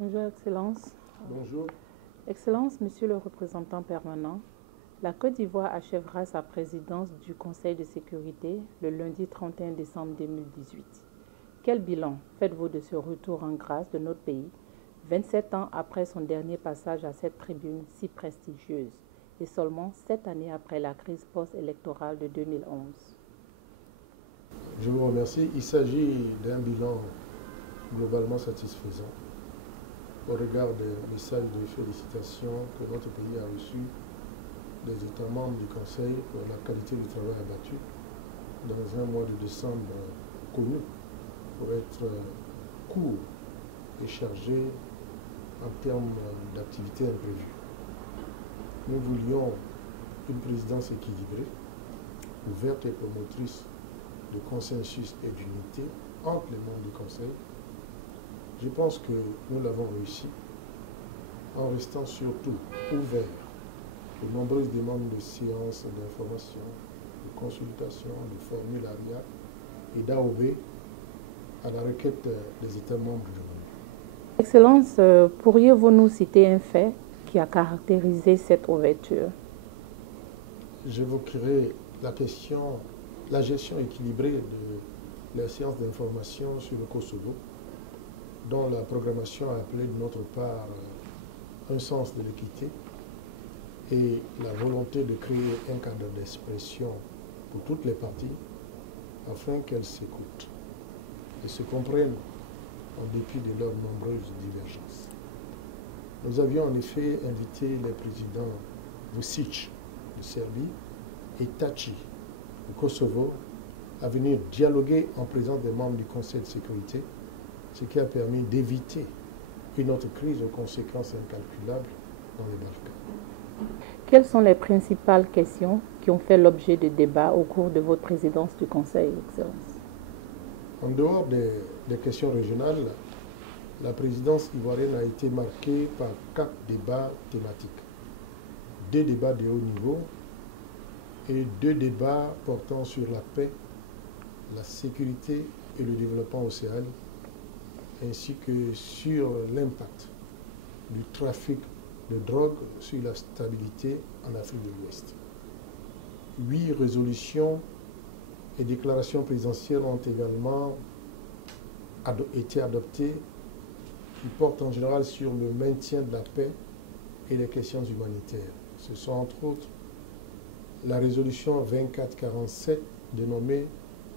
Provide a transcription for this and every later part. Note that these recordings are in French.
Bonjour, Excellence. Bonjour. Excellence, Monsieur le représentant permanent, la Côte d'Ivoire achèvera sa présidence du Conseil de sécurité le lundi 31 décembre 2018. Quel bilan faites-vous de ce retour en grâce de notre pays, 27 ans après son dernier passage à cette tribune si prestigieuse et seulement 7 années après la crise post-électorale de 2011? Je vous remercie. Il s'agit d'un bilan globalement satisfaisant au regard des messages de félicitations que notre pays a reçus des États membres du Conseil pour la qualité du travail abattu dans un mois de décembre connu pour être court et chargé en termes d'activités imprévues. Nous voulions une présidence équilibrée, ouverte et promotrice de consensus et d'unité entre les membres du Conseil. Je pense que nous l'avons réussi en restant surtout ouverts aux nombreuses demandes de séances d'information, de consultation, de formulariat et d'AOV à la requête des États membres de l'ONU. Excellence, pourriez-vous nous citer un fait qui a caractérisé cette ouverture? J'évoquerai la gestion équilibrée de la séance d'information sur le Kosovo, dont la programmation a appelé de notre part un sens de l'équité et la volonté de créer un cadre d'expression pour toutes les parties afin qu'elles s'écoutent et se comprennent en dépit de leurs nombreuses divergences. Nous avions en effet invité les présidents Vučić de Serbie et Thaçi du Kosovo à venir dialoguer en présence des membres du Conseil de sécurité, ce qui a permis d'éviter une autre crise aux conséquences incalculables dans les Balkans. Quelles sont les principales questions qui ont fait l'objet de débats au cours de votre présidence du Conseil, Excellence? En dehors des questions régionales, la présidence ivoirienne a été marquée par 4 débats thématiques. 2 débats de haut niveau et 2 débats portant sur la paix, la sécurité et le développement au Sahel, ainsi que sur l'impact du trafic de drogue sur la stabilité en Afrique de l'Ouest. 8 résolutions et déclarations présidentielles ont également été adoptées qui portent en général sur le maintien de la paix et les questions humanitaires. Ce sont entre autres la résolution 2447 dénommée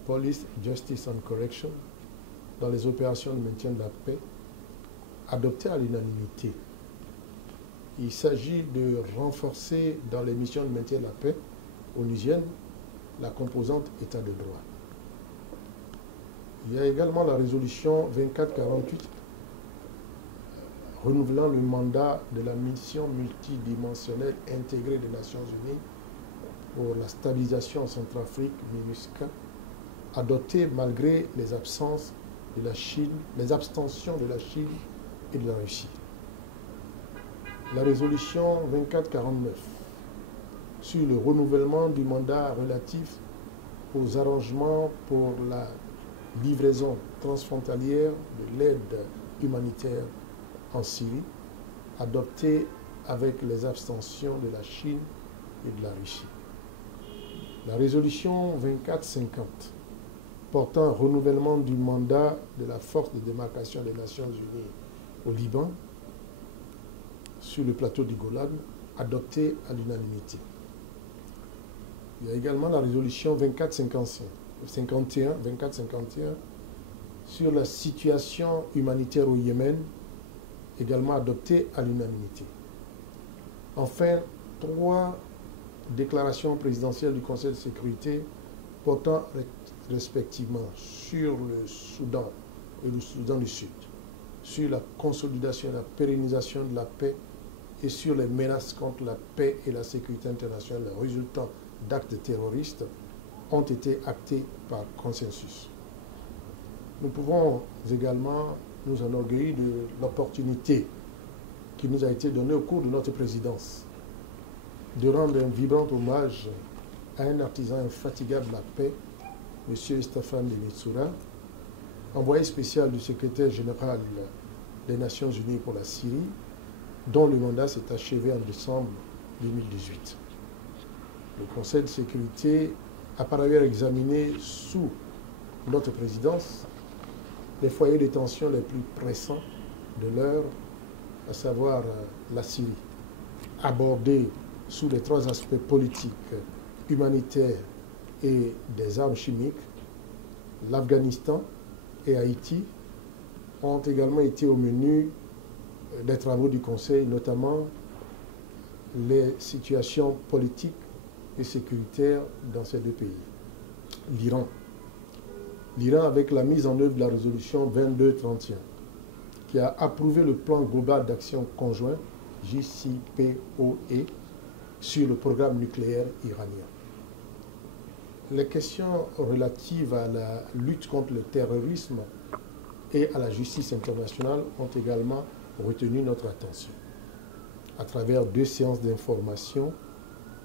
Police, Justice and Correction dans les opérations de maintien de la paix, adoptée à l'unanimité. Il s'agit de renforcer dans les missions de maintien de la paix onusiennes la composante État de droit. Il y a également la résolution 2448 renouvelant le mandat de la mission multidimensionnelle intégrée des Nations Unies pour la stabilisation en Centrafrique, MINUSCA, adoptée malgré les abstentions de la Chine et de la Russie. La résolution 2449 sur le renouvellement du mandat relatif aux arrangements pour la livraison transfrontalière de l'aide humanitaire en Syrie, adoptée avec les abstentions de la Chine et de la Russie. La résolution 2450 portant un renouvellement du mandat de la force de démarcation des Nations Unies au Liban sur le plateau du Golan, adoptée à l'unanimité. Il y a également la résolution 2451 sur la situation humanitaire au Yémen, également adoptée à l'unanimité. Enfin, 3 déclarations présidentielles du Conseil de sécurité portant respectivement sur le Soudan et le Soudan du Sud, sur la consolidation et la pérennisation de la paix et sur les menaces contre la paix et la sécurité internationale résultant d'actes terroristes ont été actés par consensus. Nous pouvons également nous enorgueillir de l'opportunité qui nous a été donnée au cours de notre présidence de rendre un vibrant hommage à un artisan infatigable de la paix, M. Staffan de Mistura, envoyé spécial du secrétaire général des Nations Unies pour la Syrie, dont le mandat s'est achevé en décembre 2018. Le Conseil de sécurité a par ailleurs examiné sous notre présidence les foyers de tension les plus pressants de l'heure, à savoir la Syrie, abordé sous les trois aspects politiques, humanitaires et des armes chimiques. L'Afghanistan et Haïti ont également été au menu des travaux du Conseil, notamment les situations politiques et sécuritaires dans ces deux pays. L'Iran. L'Iran, avec la mise en œuvre de la résolution 2231, qui a approuvé le plan global d'action conjoint, JCPOE, sur le programme nucléaire iranien. Les questions relatives à la lutte contre le terrorisme et à la justice internationale ont également retenu notre attention, à travers 2 séances d'information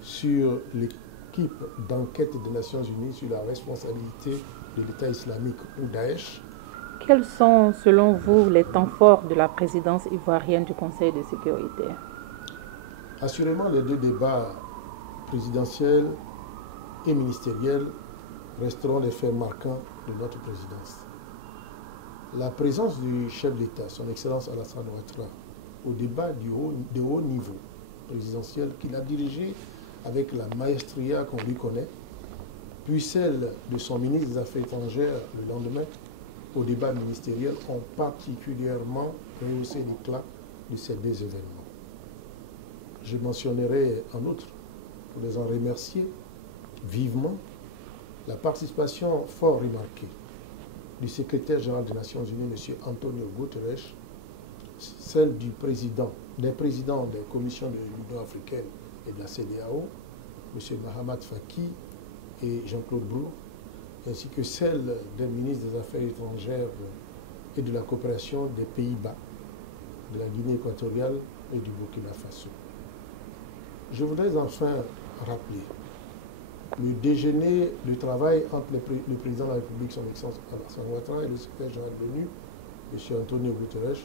sur l'équipe d'enquête des Nations Unies sur la responsabilité de l'État islamique ou Daesh. Quels sont, selon vous, les temps forts de la présidence ivoirienne du Conseil de sécurité? Assurément, les 2 débats présidentiels et ministériels resteront les faits marquants de notre présidence. La présence du chef d'État, son Excellence Alassane Ouattara, au débat de haut niveau présidentiel qu'il a dirigé avec la maestria qu'on lui connaît, puis celle de son ministre des Affaires étrangères le lendemain, au débat ministériel, ont particulièrement rehaussé l'éclat de ces 2 événements. Je mentionnerai en outre, pour les en remercier vivement, la participation fort remarquée du secrétaire général des Nations Unies, M. Antonio Guterres, celle des présidents des commissions de l'Union africaine et de la CEDEAO, M. Mahamat Faki et Jean-Claude Brou, ainsi que celle des ministres des Affaires étrangères et de la coopération des Pays-Bas, de la Guinée équatoriale et du Burkina Faso. Je voudrais enfin rappeler le déjeuner de travail entre le président de la République, son Excellence Alassane Ouattara, et le secrétaire général de l'ONU, M. Antonio Guterres,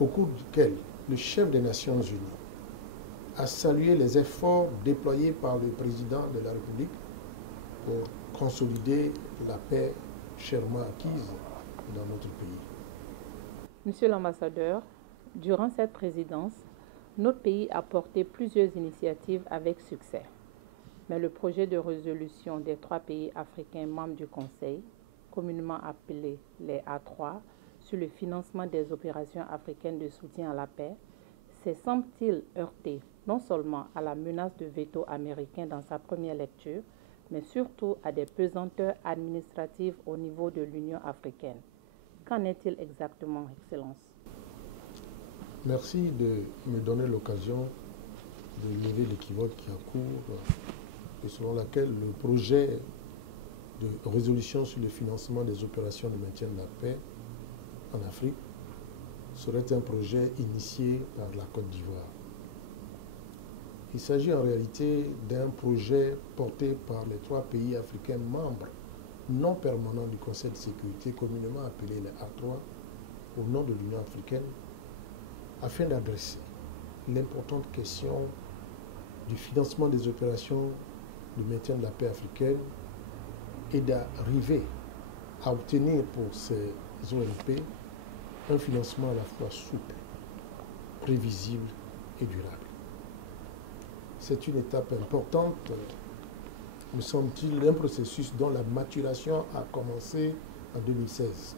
au cours duquel le chef des Nations Unies a salué les efforts déployés par le président de la République pour consolider la paix chèrement acquise dans notre pays. Monsieur l'ambassadeur, durant cette présidence, notre pays a porté plusieurs initiatives avec succès. Mais le projet de résolution des 3 pays africains membres du Conseil, communément appelé les A3, sur le financement des opérations africaines de soutien à la paix, s'est, semble-t-il, heurté non seulement à la menace de veto américain dans sa première lecture, mais surtout à des pesanteurs administratives au niveau de l'Union africaine. Qu'en est-il exactement, Excellence? Merci de me donner l'occasion de lever l'équivoque qui a cours et selon laquelle le projet de résolution sur le financement des opérations de maintien de la paix en Afrique serait un projet initié par la Côte d'Ivoire. Il s'agit en réalité d'un projet porté par les 3 pays africains membres non permanents du Conseil de sécurité, communément appelé les A3, au nom de l'Union africaine, afin d'adresser l'importante question du financement des opérations de maintien de la paix africaine et d'arriver à obtenir pour ces OMP un financement à la fois souple, prévisible et durable. C'est une étape importante, me semble-t-il, d'un processus dont la maturation a commencé en 2016,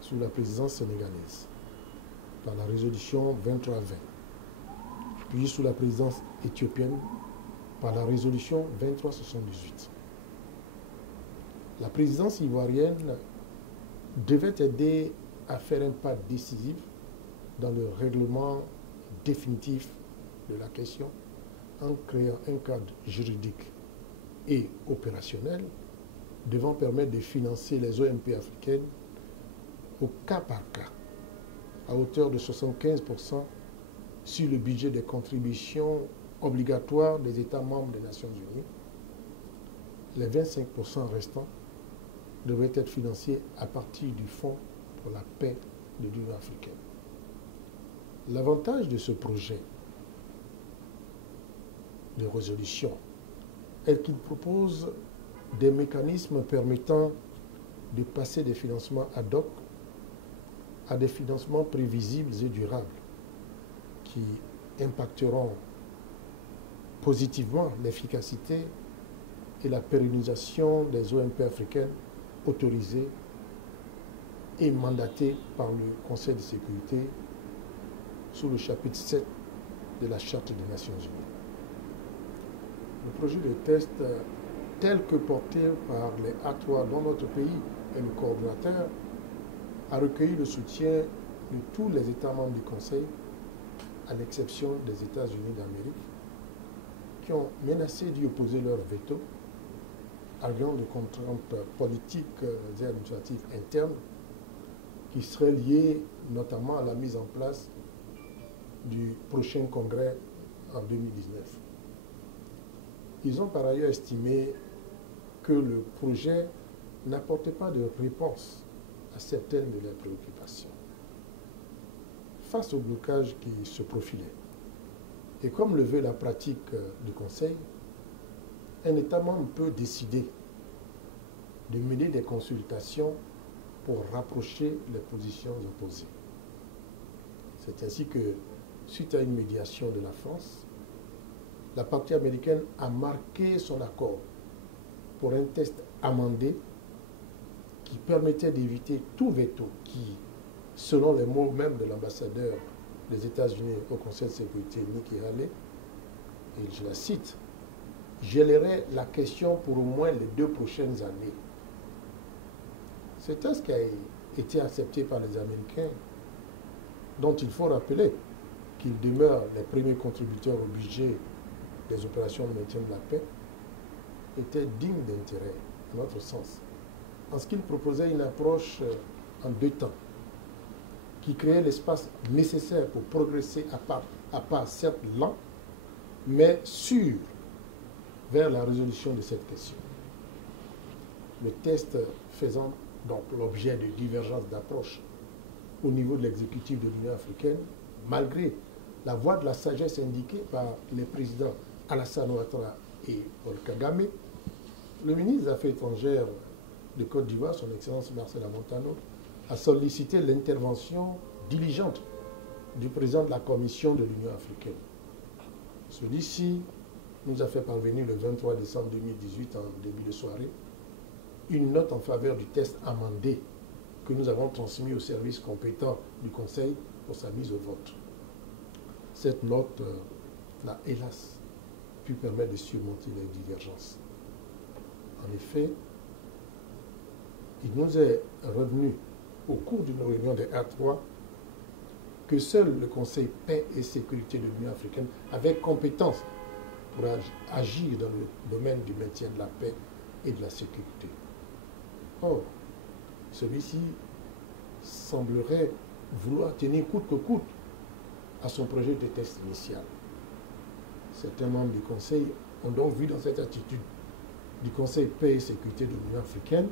sous la présidence sénégalaise, par la résolution 2320, puis sous la présidence éthiopienne, par la résolution 2378. La présidence ivoirienne devait aider à faire un pas décisif dans le règlement définitif de la question en créant un cadre juridique et opérationnel devant permettre de financer les OMP africaines au cas par cas, à hauteur de 75% sur le budget des contributions obligatoires des États membres des Nations Unies. Les 25% restants devraient être financés à partir du Fonds pour la paix de l'Union africaine. L'avantage de ce projet de résolution est qu'il propose des mécanismes permettant de passer des financements ad hoc à des financements prévisibles et durables qui impacteront positivement l'efficacité et la pérennisation des OMP africaines autorisées et mandatées par le Conseil de sécurité sous le chapitre 7 de la Charte des Nations Unies. Le projet de test tel que porté par les A3 dans notre pays et le coordonnateur a recueilli le soutien de tous les États membres du Conseil, à l'exception des États-Unis d'Amérique, qui ont menacé d'y opposer leur veto, arguant de contraintes politiques et administratives internes qui seraient liées notamment à la mise en place du prochain congrès en 2019. Ils ont par ailleurs estimé que le projet n'apportait pas de réponse à certaines de leurs préoccupations. Face au blocage qui se profilait, et comme le veut la pratique du Conseil, un État membre peut décider de mener des consultations pour rapprocher les positions opposées. C'est ainsi que, suite à une médiation de la France, la partie américaine a marqué son accord pour un test amendé qui permettait d'éviter tout veto qui, selon les mots même de l'ambassadeur des États-Unis au Conseil de sécurité, Nikki Haley, et je la cite, gèlerait la question pour au moins les 2 prochaines années. Ce test qui a été accepté par les Américains, dont il faut rappeler qu'ils demeurent les premiers contributeurs au budget des opérations de maintien de la paix, était digne d'intérêt, à notre sens, en ce qu'il proposait une approche en 2 temps, qui créait l'espace nécessaire pour progresser à pas certes lent, mais sûr vers la résolution de cette question. Le test faisant donc l'objet de divergences d'approche au niveau de l'exécutif de l'Union africaine, malgré la voix de la sagesse indiquée par les présidents Alassane Ouattara et Paul Kagame, le ministre des Affaires étrangères de Côte d'Ivoire, son Excellence Marcela Montano, a sollicité l'intervention diligente du président de la Commission de l'Union africaine. Celui-ci nous a fait parvenir le 23 décembre 2018, en début de soirée, une note en faveur du test amendé que nous avons transmis au service compétent du Conseil pour sa mise au vote. Cette note n'a hélas pu permettre de surmonter les divergences. En effet, il nous est revenu au cours d'une réunion des A3 que seul le Conseil paix et sécurité de l'Union africaine avait compétence pour agir dans le domaine du maintien de la paix et de la sécurité. Or, celui-ci semblerait vouloir tenir coûte que coûte à son projet de test initial. Certains membres du Conseil ont donc vu dans cette attitude du Conseil paix et sécurité de l'Union africaine,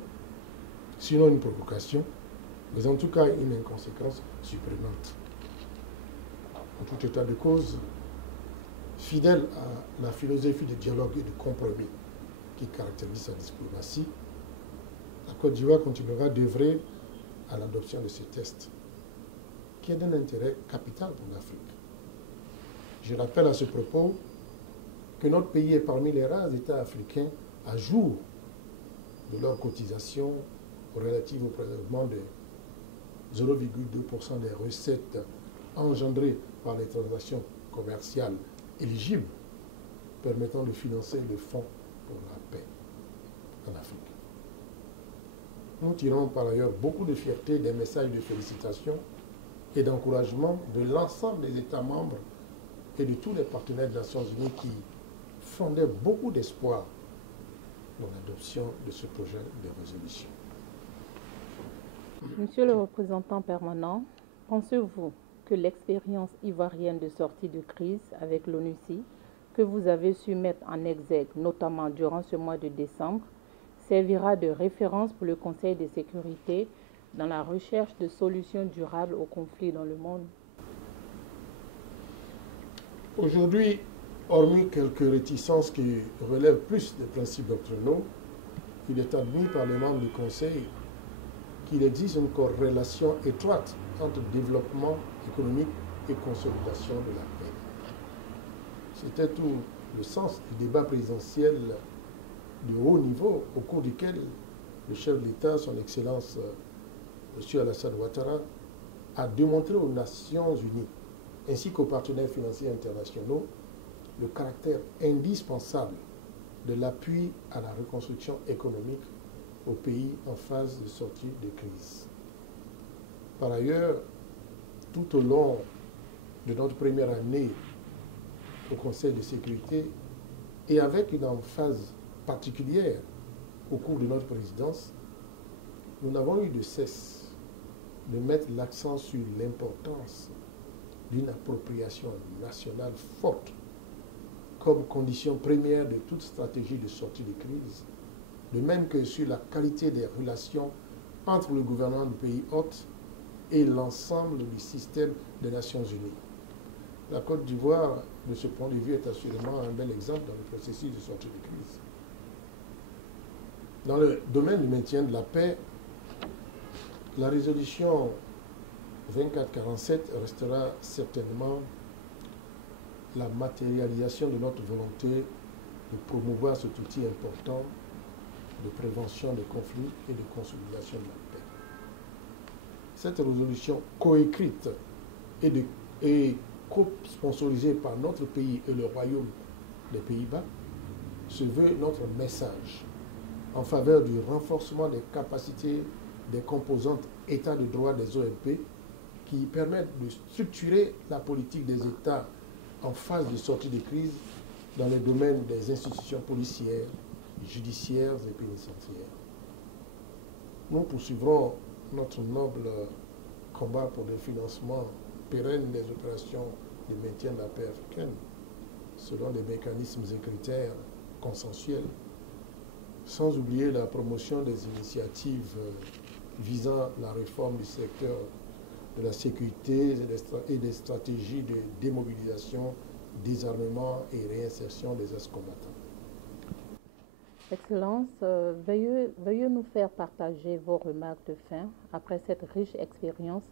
sinon une provocation, mais en tout cas une inconséquence surprenante. En tout état de cause, fidèle à la philosophie de dialogue et de compromis qui caractérise sa diplomatie, la Côte d'Ivoire continuera d'œuvrer à l'adoption de ces tests, qui est d'un intérêt capital pour l'Afrique. Je rappelle à ce propos que notre pays est parmi les rares États africains à jour de leur cotisation relative au prélèvement de 0,2% des recettes engendrées par les transactions commerciales éligibles permettant de financer le Fonds pour la paix en Afrique. Nous tirons par ailleurs beaucoup de fierté des messages de félicitations et d'encouragement de l'ensemble des États membres et de tous les partenaires des Nations Unies qui fondaient beaucoup d'espoir dans l'adoption de ce projet de résolution. Monsieur le représentant permanent, pensez-vous que l'expérience ivoirienne de sortie de crise avec l'ONUCI, que vous avez su mettre en exergue, notamment durant ce mois de décembre, servira de référence pour le Conseil de sécurité dans la recherche de solutions durables aux conflits dans le monde? Aujourd'hui, hormis quelques réticences qui relèvent plus des principes doctrinaux, il est admis par les membres du Conseil qu'il existe une corrélation étroite entre développement économique et consolidation de la paix. C'était tout le sens du débat présidentiel de haut niveau au cours duquel le chef de l'État, son Excellence M. Alassane Ouattara, a démontré aux Nations Unies ainsi qu'aux partenaires financiers internationaux le caractère indispensable de l'appui à la reconstruction économique aux pays en phase de sortie de crise. Par ailleurs, tout au long de notre première année au Conseil de sécurité et avec une emphase particulière au cours de notre présidence, nous n'avons eu de cesse de mettre l'accent sur l'importance d'une appropriation nationale forte comme condition première de toute stratégie de sortie de crise, de même que sur la qualité des relations entre le gouvernement du pays hôte et l'ensemble du système des Nations Unies. La Côte d'Ivoire, de ce point de vue, est assurément un bel exemple dans le processus de sortie de crise. Dans le domaine du maintien de la paix, la résolution 2447 restera certainement la matérialisation de notre volonté de promouvoir cet outil important de prévention des conflits et de consolidation de la paix. Cette résolution coécrite et co-sponsorisée par notre pays et le Royaume des Pays-Bas se veut notre message en faveur du renforcement des capacités des composantes État de droit des OMP qui permettent de structurer la politique des États en phase de sortie de crise dans les domaines des institutions policières, judiciaires et pénitentiaires. Nous poursuivrons notre noble combat pour le financement pérenne des opérations de maintien de la paix africaine selon des mécanismes et critères consensuels, sans oublier la promotion des initiatives visant la réforme du secteur de la sécurité et des stratégies de démobilisation, désarmement et réinsertion des ex-combattants. Excellence, veuillez nous faire partager vos remarques de fin après cette riche expérience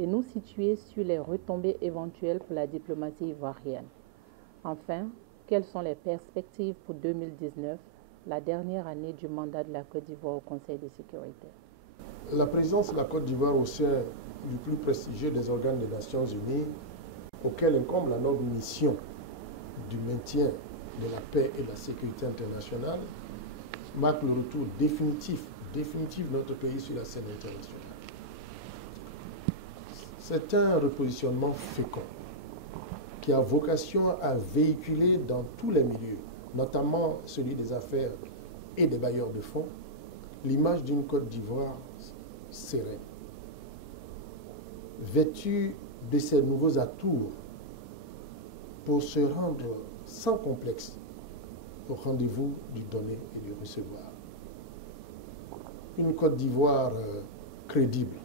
et nous situer sur les retombées éventuelles pour la diplomatie ivoirienne. Enfin, quelles sont les perspectives pour 2019, la dernière année du mandat de la Côte d'Ivoire au Conseil de sécurité? La présence de la Côte d'Ivoire au sein du plus prestigieux des organes des Nations Unies, auquel incombe la noble mission du maintien de la paix et de la sécurité internationale, marque le retour définitif de notre pays sur la scène internationale. C'est un repositionnement fécond qui a vocation à véhiculer dans tous les milieux, notamment celui des affaires et des bailleurs de fonds, l'image d'une Côte d'Ivoire sereine, vêtue de ses nouveaux atours pour se rendre sans complexe au rendez-vous du donner et du recevoir. Une Côte d'Ivoire crédible,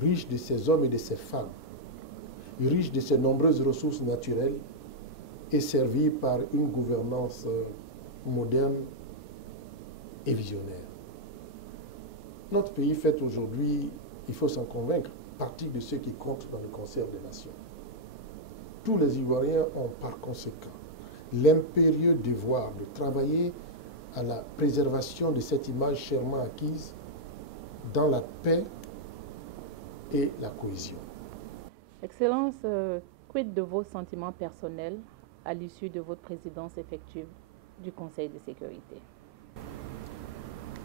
riche de ses hommes et de ses femmes, riche de ses nombreuses ressources naturelles et servie par une gouvernance moderne et visionnaire. Notre pays fait aujourd'hui, il faut s'en convaincre, partie de ceux qui comptent dans le concert des nations. Tous les Ivoiriens ont par conséquent l'impérieux devoir de travailler à la préservation de cette image chèrement acquise dans la paix et la cohésion. Excellence, quid de vos sentiments personnels à l'issue de votre présidence effective du Conseil de sécurité?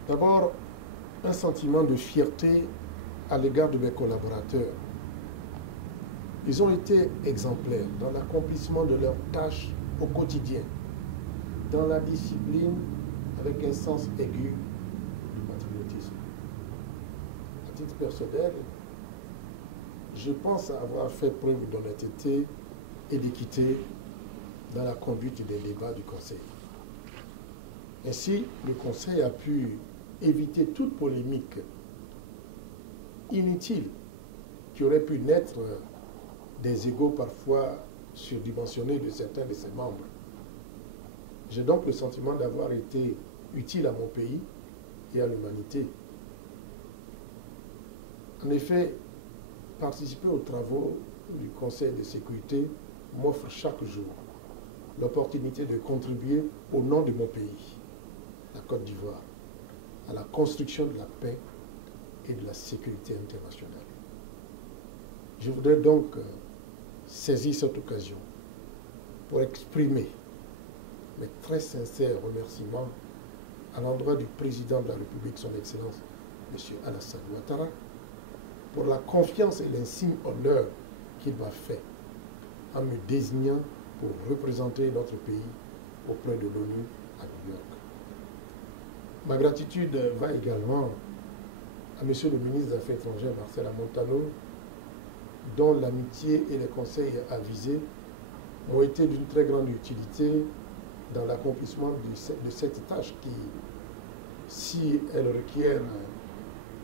D'abord, un sentiment de fierté à l'égard de mes collaborateurs. Ils ont été exemplaires dans l'accomplissement de leurs tâches au quotidien, dans la discipline avec un sens aigu du patriotisme. À titre personnel, je pense avoir fait preuve d'honnêteté et d'équité dans la conduite des débats du Conseil. Ainsi, le Conseil a pu éviter toute polémique inutile qui aurait pu naître des égos parfois surdimensionné de certains de ses membres. J'ai donc le sentiment d'avoir été utile à mon pays et à l'humanité. En effet, participer aux travaux du Conseil de sécurité m'offre chaque jour l'opportunité de contribuer au nom de mon pays, la Côte d'Ivoire, à la construction de la paix et de la sécurité internationale. Je voudrais donc saisir cette occasion pour exprimer mes très sincères remerciements à l'endroit du président de la République, son Excellence, M. Alassane Ouattara, pour la confiance et l'insigne honneur qu'il m'a fait en me désignant pour représenter notre pays auprès de l'ONU à New York. Ma gratitude va également à M. le ministre des Affaires étrangères, Marcel Amontano, dont l'amitié et les conseils avisés ont été d'une très grande utilité dans l'accomplissement de cette tâche qui, si elle requiert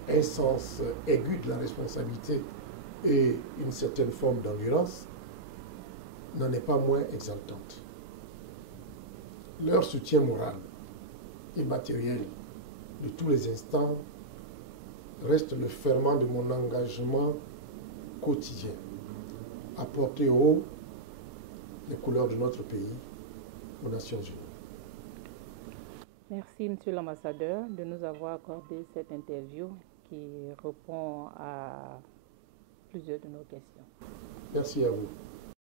un sens aigu de la responsabilité et une certaine forme d'endurance, n'en est pas moins exaltante. Leur soutien moral et matériel de tous les instants reste le ferment de mon engagement quotidien à porter haut les couleurs de notre pays aux Nations Unies. Merci, Monsieur l'ambassadeur, de nous avoir accordé cette interview qui répond à plusieurs de nos questions. Merci à vous.